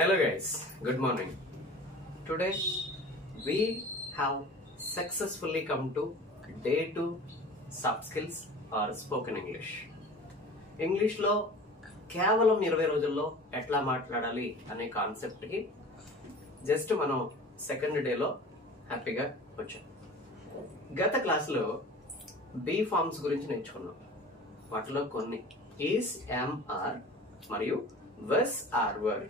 Hello guys, good morning. Today we have successfully come to day 2 soft skills or spoken English. English లో కేవలం 20 రోజుల్లో ఎట్లా మాట్లాడాలి అనే కాన్సెప్ట్ కి జస్ట్ మనం సెకండ్ డేలో హ్యాపీగా వచ్చాం. గత క్లాస్లో బీ ఫార్మ్స్ గురించి నేర్చుకున్నాం. వాటిలో కొన్ని ఈస్, యామ్, ఆర్ మరియు was, are, were,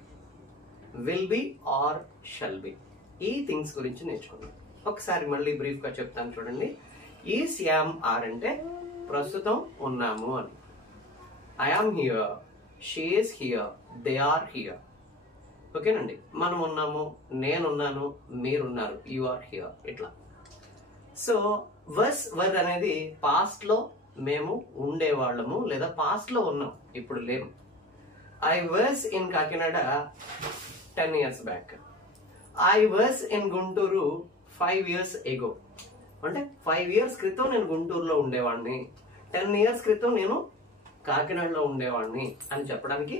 will be or shall be ఈ థింగ్స్ గురించి నేర్చుకున్నాం. ఒకసారి మళ్ళీ బ్రీఫ్ గా చెప్తాను చూడండి. ఈస్, యామ్, ఆర్ అంటే ప్రస్తుతం ఉన్నాము అని. I am here, she is here, they are here. ఓకేనండి, మనం ఉన్నాము, నేనున్నాను, మీరున్నారు, యు ఆర్ హియర్. ఇట్లా. సో వస్, వర్ అనేది పాస్ట్ లో మేము ఉండేవాళ్ళము లేదా పాస్ట్ లో ఉన్నాం, ఇప్పుడు లేము. I was in Kakinada 10 years back. I was in Guntur 5 years ago. అంటే 5 years క్రితం నేను గుంటూరులో ఉండేవాడిని, 10 years క్రితం నేను కాకినాడలో ఉండేవాడిని అని చెప్పడానికి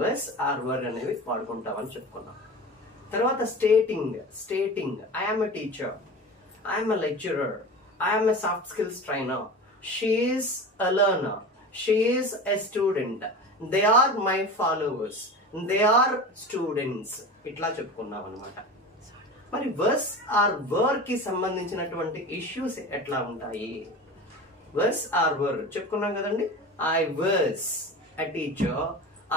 వస్ ఆర్ వర్ అనేవి వాడుకుంటామని చెప్పుకున్నాం. తర్వాత stating I am a teacher, I am a lecturer, I am a soft skills trainer, she is a learner, she is a student, they are my followers, they are students. ఇట్లా చెప్పుకున్నాం అనమాట. మరి వస్ are వర్ కి సంబంధించినటువంటి issues ఎట్లా ఉంటాయి? వస్ ఆర్ వర్ చెప్పుకున్నాం కదండి. I was a teacher,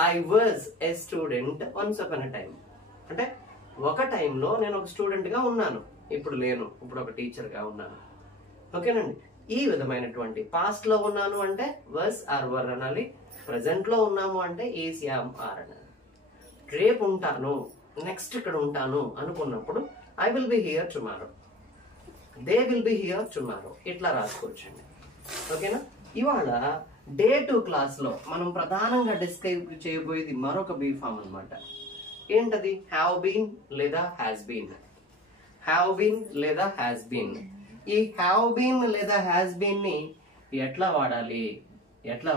I was a student once upon a time. అంటే ఒక టైంలో నేను ఒక స్టూడెంట్ గా ఉన్నాను, ఇప్పుడు లేను, ఇప్పుడు ఒక టీచర్ గా ఉన్నాను. ఓకేనండి, ఈ విధమైనటువంటి పాస్ట్ లో ఉన్నాను అంటే వస్ ఆర్ వర్ అనాలి, ప్రెసెంట్ లో ఉన్నాము అంటే ఈస్, యామ్, ఆర్ అనాలి. రేపు ఉంటాను, నెక్స్ట్ ఇక్కడ ఉంటాను అనుకున్నప్పుడు I will be here tomorrow, they will be here tomorrow. ఇట్లా రాసుకోవచ్చండి. ఓకేనా? ఇవాళ డే 2 క్లాస్ లో మనం ప్రధానంగా డిస్క్రైబ్ చేయబోయేది మరొక బీ ఫామ్ అనమాట. ఏంటది? హ్యావ్ బీన్ లేదా హ్యాస్ బీన్. హ్యావ్ బీన్ లేదా హ్యాస్ బీన్. ఈ హ్యావ్ బీన్ లేదా హ్యాస్ బీన్ ని ఎట్లా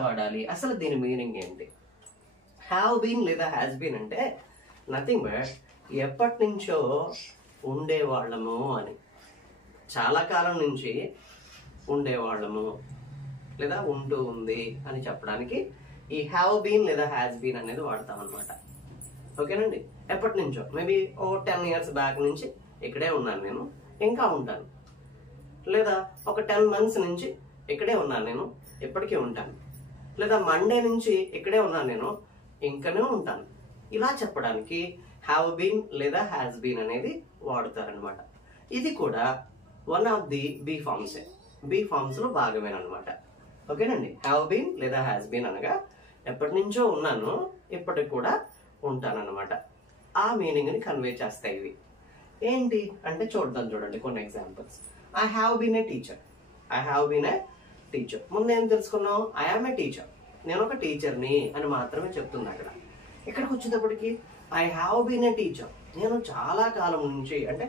వాడాలి అసలు దీని మీనింగ్ ఏంటి? హ్యావ్ బీన్ లేదా హ్యాస్ బీన్ అంటే నథింగ్ బట్ ఎప్పటి నుంచో ఉండేవాళ్ళము అని, చాలా కాలం నుంచి ఉండేవాళ్ళము లేదా ఉంటూ ఉంది అని చెప్పడానికి ఈ హ్యావ్ బీన్ లేదా హ్యాస్ బీన్ అనేది వాడతాం అనమాట. ఓకేనండి, ఎప్పటి నుంచో, మేబీ 10 years బ్యాక్ నుంచి ఇక్కడే ఉన్నాను నేను, ఇంకా ఉంటాను. లేదా ఒక 10 months నుంచి ఇక్కడే ఉన్నాను నేను, ఎప్పటికీ ఉంటాను. లేదా మండే నుంచి ఇక్కడే ఉన్నాను నేను, ఇంకనే ఉంటాను. ఇలా చెప్పడానికి హ్యావ్ బీన్ లేదా హ్యాస్ బీన్ అనేది వాడుతారనమాట. ఇది కూడా one of the B forms, B forms లో భాగమేనమాట. ఓకేనండి, హ్యావ్ బీన్ లేదా హ్యాస్ బీన్ అనగా ఎప్పటి నుంచో ఉన్నాను, ఇప్పటికి కూడా ఉంటానన్నమాట. ఆ మీనింగ్ ని కన్వే చేస్తాయి ఇవి. ఏంటి అంటే చూద్దాం, చూడండి కొన్ని examples. I have been a teacher, I have been a teacher. ముందు ఏం తెలుసుకున్నాం? ఐ ఆమ్ ఏ టీచర్, నేను ఒక టీచర్ని అని మాత్రమే చెప్తుంది. అక్కడ ఇక్కడికి వచ్చేటప్పటికి I have been a teacher, నేను చాలా కాలం నుంచి, అంటే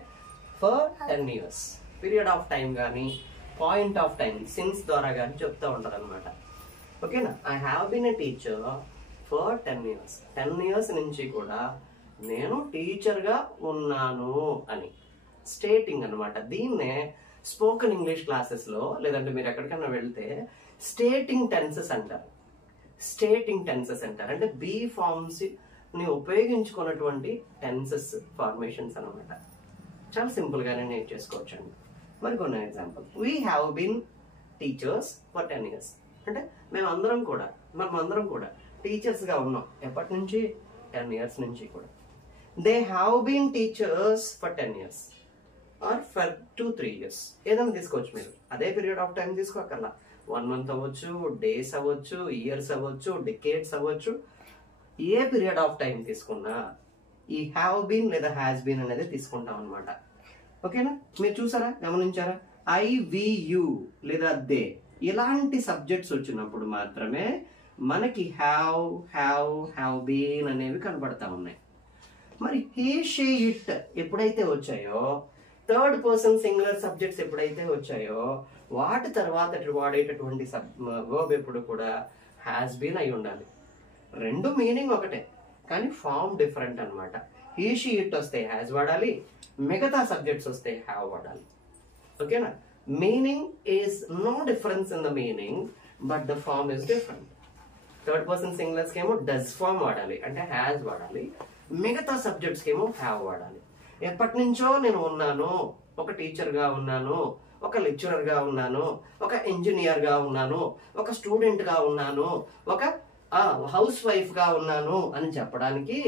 for 10 years period of time కానీ పాయింట్ ఆఫ్ టైం సిన్స్ ద్వారా కానీ చెప్తూ ఉంటారు అనమాట. ఓకేనా? I have been a teacher for 10 years, 10 years నుంచి కూడా నేను టీచర్గా ఉన్నాను అని స్టేటింగ్ అనమాట. దీన్నే స్పోకెన్ ఇంగ్లీష్ క్లాసెస్ లో లేదంటే మీరు ఎక్కడికైనా వెళ్తే స్టేటింగ్ టెన్సెస్ అంటారు. స్టేటింగ్ టెన్సెస్ అంటారు అంటే బీ ఫార్మ్స్ ని ఉపయోగించుకున్నటువంటి టెన్సెస్ ఫార్మేషన్స్ అనమాట. చాలా సింపుల్ గానే నేర్చేసుకోవచ్చు అండి. మరి కొన్ని example. We have been teachers for 10 years అంటే మనం అందరం కూడా టీచర్స్ గా ఉన్నాం. ఎప్పటి నుంచి? 10 years నుంచి కూడా. They have been teachers for 10 years or for 2-3 years. ఏదైనా తీసుకోవచ్చు మీరు, అదే పీరియడ్ ఆఫ్ టైం తీసుకోకర్లా. 1 month అవ్వచ్చు, డేస్ అవ్వచ్చు, ఇయర్స్ అవ్వచ్చు, డికేడ్స్ అవ్వచ్చు. ఏ పీరియడ్ ఆఫ్ టైం తీసుకున్నా ఈ హ్యావ్ బీన్ లేదా హ్యాస్ బీన్ అనేది తీసుకుంటాం అనమాట. ఓకేనా? మీరు చూసారా, గమనించారా? ఐ, వి, యు లేదా దే ఇలాంటి సబ్జెక్ట్స్ వచ్చినప్పుడు మాత్రమే మనకి హ్యావ్ బీన్ అనేవి కనబడతా ఉన్నాయి. మరి హీ, షీ, ఇట్ ఎప్పుడైతే వచ్చాయో, థర్డ్ పర్సన్ సింగులర్ సబ్జెక్ట్స్ ఎప్పుడైతే వచ్చాయో వాటి తర్వాత వాడేటటువంటి వర్బ్ ఎప్పుడు కూడా హ్యాస్ బీన్ అయి ఉండాలి. రెండు మీనింగ్ ఒకటే, కానీ ఫామ్ డిఫరెంట్ అనమాట. హీ షీ ఇట్ వస్తే హ్యాస్ వాడాలి, మిగతా సబ్జెక్ట్స్ వస్తే హ్యావ్ వాడాలి. ఓకేనా? Meaning is no difference in the meaning, but the form is different. Third person singulars కి ఏమో డస్ ఫామ్ వాడాలి, అంటే హ్యాస్ వాడాలి. మిగతా సబ్జెక్ట్స్ కి ఏమో హ్యావ్ వాడాలి. ఎప్పటి నుంచో నేను ఉన్నాను, ఒక టీచర్ గా ఉన్నాను, ఒక లెక్చరర్ గా ఉన్నాను, ఒక ఇంజనీర్ గా ఉన్నాను, ఒక స్టూడెంట్ గా ఉన్నాను, ఒక హౌస్ వైఫ్ గా ఉన్నాను అని చెప్పడానికి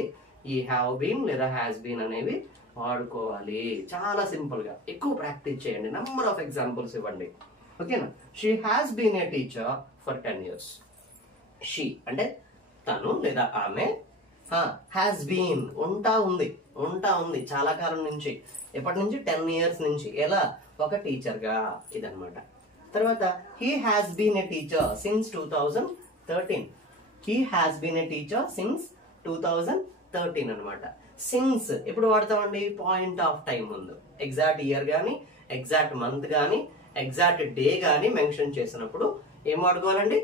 ఈ హ్యావ్ బీన్ లేదా హ్యాస్ బీన్ అనేవి వాడుకోవాలి. చాలా సింపుల్ గా ఎక్కువ ప్రాక్టీస్ చేయండి, నంబర్ ఆఫ్ ఎగ్జాంపుల్స్ ఇవ్వండి. ఓకేనా? She has been a teacher for 10 years. షీ అంటే తను లేదా ఆమె, హ్యాస్ బీన్ ఉంటా ఉంది చాలా కాలం నుంచి. ఎప్పటి నుంచి? 10 years నుంచి. ఎలా? ఒక టీచర్ గా. ఇదనమాట. తర్వాత he has been a teacher since 2013. He has been a teacher since 2013 అనమాట. సిన్స్ ఎప్పుడు వాడతామండి? పాయింట్ ఆఫ్ టైం ముందు. ఎగ్జాక్ట్ ఇయర్ గానీ, ఎగ్జాక్ట్ మంత్ గానీ, ఎగ్జాక్ట్ డే గానీ మెన్షన్ చేసినప్పుడు ఏం వాడుకోవాలండి?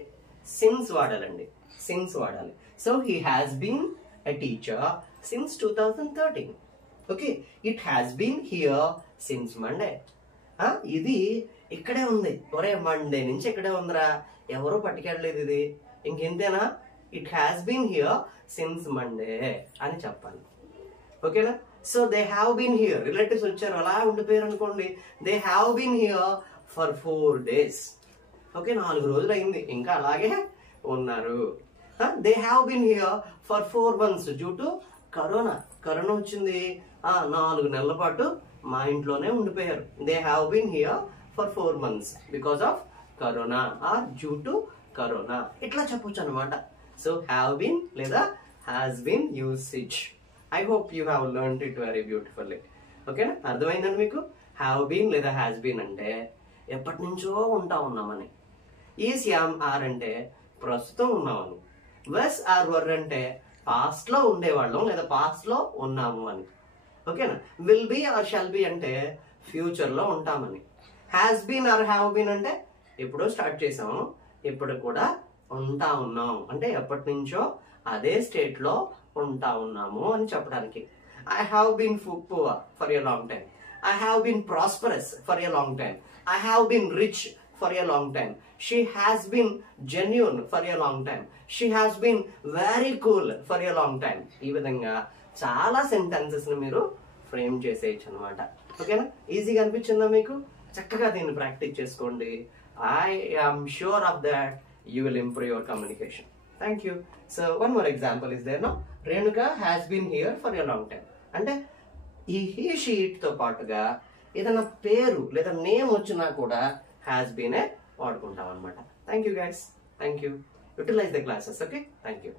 సిన్స్ వాడాలండి. సిన్స్ వాడాలి. So he has been a teacher since 2013. Okay, it has been here since Monday. ఇది ఇక్కడే ఉంది. ఒరే మండే నుంచి ఇక్కడే ఉందిరా, ఎవరూ పట్టుకెళ్ళలేదు ఇది, ఇంకెంతేనా? It has been here since Monday అని చెప్పాలి. ఓకేనా? So they have been here, relatives వచ్చారు అలా ఉండిపోయారు అనుకోండి, they have been here for 4 days. Okay, 4 రోజులు అయింది, ఇంకా అలాగే ఉన్నారు. They have been here for 4 months due to corona. Corona వచ్చింది, 4 నెలల పాటు మా ఇంట్లోనే ఉండిపోయారు. They have been here for 4 months because of corona or due to corona. ఇట్లా చెప్పొచ్చు అనమాట. సో హ్యావ్ బీన్ లేదా has been usage. I hope you have learned it very beautifully. ఓకేనా? అర్థమైందండి మీకు? హ్యావ్ బీన్ లేదా హ్యాస్ బీన్ అంటే ఎప్పటి నుంచో ఉంటా ఉన్నామని. ఈస్ యామ్ ఆర్ అంటే ప్రస్తుతం ఉన్నామని. వెస్ ఆర్ వర్ అంటే పాస్ట్ లో ఉండేవాళ్ళం లేదా పాస్ట్ లో ఉన్నాము అని. ఓకేనా? Will be or shall be అంటే ఫ్యూచర్ లో ఉంటామని. Has been or have been అంటే ఎప్పుడో స్టార్ట్ చేసాము, ఇప్పుడు కూడా ఉంటా ఉన్నాం అంటే ఎప్పటి నుంచో అదే స్టేట్ లో ఉంటా ఉన్నాము అని చెప్పడానికి. I have been poor for a long time. I have been prosperous for a long time. I have been rich for a long time. She has been genuine for a long time. She has been very cool for a long time. ఈ విధంగా చాలా sentences ని మీరు frame చేసేయచ్చు అనమాట. ఓకేనా? ఈజీగా అనిపించిందా మీకు? చక్కగా దీన్ని ప్రాక్టీస్ చేసుకోండి. I am sure of that you will improve your communication. Thank you. So one more example is there, no? Renuka has been here for a long time. అంటే ఈ he she it తో పాటుగా ఏదైనా పేరు లేదా name వచ్చినా కూడా has been ఏ వాడుకుంటాం అనమాట. Thank you guys. Thank you. Utilize the classes. Okay? Thank you.